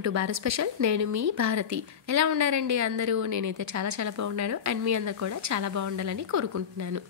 Welcome to Bharat special. నేను మీ భారతి. ఎలా ఉన్నారండి అందరూ? నేనైతే చాలా బాగున్నాను అండ్ మీ అందరు కూడా చాలా బాగుండాలని కోరుకుంటున్నాను.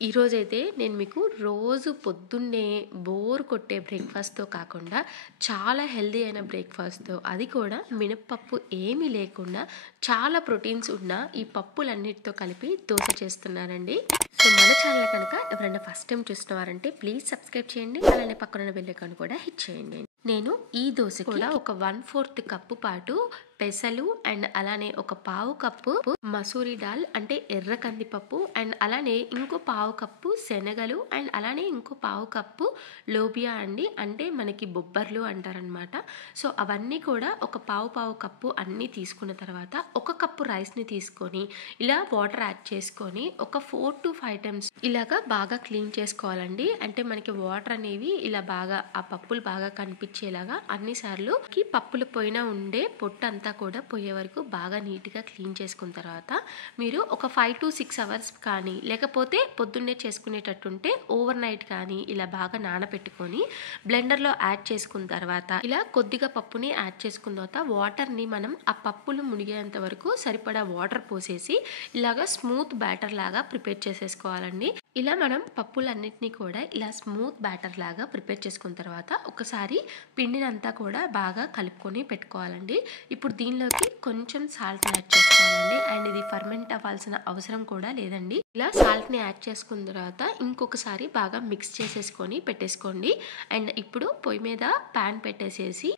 ఈరోజైతే నేను మీకు రోజు పొద్దున్నే బోర్ కొట్టే బ్రేక్ఫాస్ట్తో కాకుండా చాలా హెల్దీ అయిన బ్రేక్ఫాస్ట్తో, అది కూడా మినప్పప్పు ఏమీ లేకుండా చాలా ప్రోటీన్స్ ఉన్న ఈ పప్పులన్నిటితో కలిపి దోశ చేస్తున్నానండి. సో మన ఛానల్ కనుక ఎవరైనా ఫస్ట్ టైం చూస్తున్నవారంటే ప్లీజ్ సబ్స్క్రైబ్ చేయండి, అలానే పక్కన బెల్ ఐకాన్ కూడా హిట్ చేయండి. నేను ఈ దోశ కూడా ఒక 1/4 కప్పు పాటు పెసలు అండ్ అలానే ఒక పావు కప్పు మసూరి దాల్ అంటే ఎర్ర కందిపప్పు అండ్ అలానే ఇంకో పావు కప్పు శనగలు అండ్ అలానే ఇంకో పావు కప్పు లోబియా అండి, అంటే మనకి బొబ్బర్లు అంటారనమాట. సో అవన్నీ కూడా ఒక పావు కప్పు అన్నీ తీసుకున్న తర్వాత ఒక కప్పు రైస్ని తీసుకొని ఇలా వాటర్ యాడ్ చేసుకొని ఒక 4 to 5 టైమ్స్ ఇలాగా బాగా క్లీన్ చేసుకోవాలండి. అంటే మనకి వాటర్ అనేవి ఇలా బాగా ఆ పప్పులు బాగా కనిపించేలాగా అన్నిసార్లు పప్పుల పైన ఉండే పొట్టు అంతా కూడా పోయే వరకు బాగా నీట్గా క్లీన్ చేసుకున్న తర్వాత మీరు ఒక 5 to 6 అవర్స్ కానీ లేకపోతే పొద్దున్నే చేసుకునేటట్టుంటే ఓవర్ నైట్ కానీ ఇలా బాగా నానబెట్టుకొని బ్లెండర్లో యాడ్ చేసుకున్న తర్వాత ఇలా కొద్దిగా పప్పుని యాడ్ చేసుకున్న తర్వాత వాటర్ని మనం ఆ పప్పులు మునిగేంత వరకు సరిపడా వాటర్ పోసేసి ఇలాగా స్మూత్ బ్యాటర్ లాగా ప్రిపేర్ చేసేసుకోవాలండి. ఇలా మనం పప్పులన్నిటినీ కూడా ఇలా స్మూత్ బ్యాటర్ లాగా ప్రిపేర్ చేసుకున్న తర్వాత ఒకసారి పిండినంతా కూడా బాగా కలుపుకొని పెట్టుకోవాలండి. ఇప్పుడు దీనిలోకి కొంచెం సాల్ట్ యాడ్ చేసుకోవాలండి అండ్ ఇది ఫర్మెంట్ అవ్వాల్సిన అవసరం కూడా లేదండి. ఇలా సాల్ట్ని యాడ్ చేసుకున్న తర్వాత ఇంకొకసారి బాగా మిక్స్ చేసేసుకొని పెట్టేసుకోండి. అండ్ ఇప్పుడు పొయ్యి మీద ప్యాన్ పెట్టేసేసి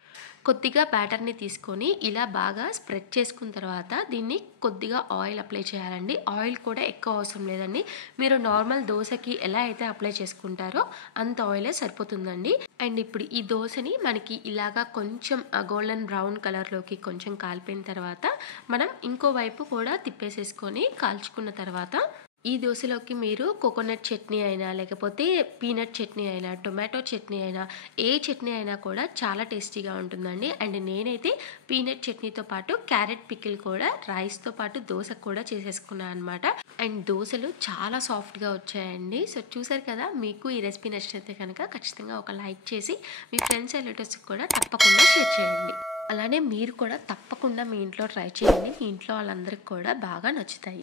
కొద్దిగా బ్యాటర్ని తీసుకొని ఇలా బాగా స్ప్రెడ్ చేసుకున్న తర్వాత దీన్ని కొద్దిగా ఆయిల్ అప్లై చేయాలండి. ఆయిల్ కూడా ఎక్కువ అవసరం లేదండి, మీరు నార్మల్ దోశకి ఎలా అయితే అప్లై చేసుకుంటారో అంత ఆయిలే సరిపోతుందండి. అండ్ ఇప్పుడు ఈ దోశని మనకి ఇలాగా కొంచెం గోల్డెన్ బ్రౌన్ కలర్లోకి కొంచెం కాలిపోయిన తర్వాత మనం ఇంకో వైపు కూడా తిప్పేసేసుకొని కాల్చుకున్న తర్వాత ఈ దోశలోకి మీరు కోకోనట్ చట్నీ అయినా లేకపోతే పీనట్ చట్నీ అయినా టొమాటో చట్నీ అయినా ఏ చట్నీ అయినా కూడా చాలా టేస్టీగా ఉంటుందండి. అండ్ నేనైతే పీనట్ చట్నీతో పాటు క్యారెట్ పికిల్ కూడా రైస్తో పాటు దోశ కూడా చేసేసుకున్నాను అనమాట. అండ్ దోశలు చాలా సాఫ్ట్గా వచ్చాయండి. సో చూసారు కదా, మీకు ఈ రెసిపీ నచ్చితే కనుక ఖచ్చితంగా ఒక లైక్ చేసి మీ ఫ్రెండ్స్ రిలేటివ్స్కి కూడా తప్పకుండా షేర్ చేయండి. అలానే మీరు కూడా తప్పకుండా మీ ఇంట్లో ట్రై చేయండి, మీ ఇంట్లో వాళ్ళందరికీ కూడా బాగా నచ్చుతాయి.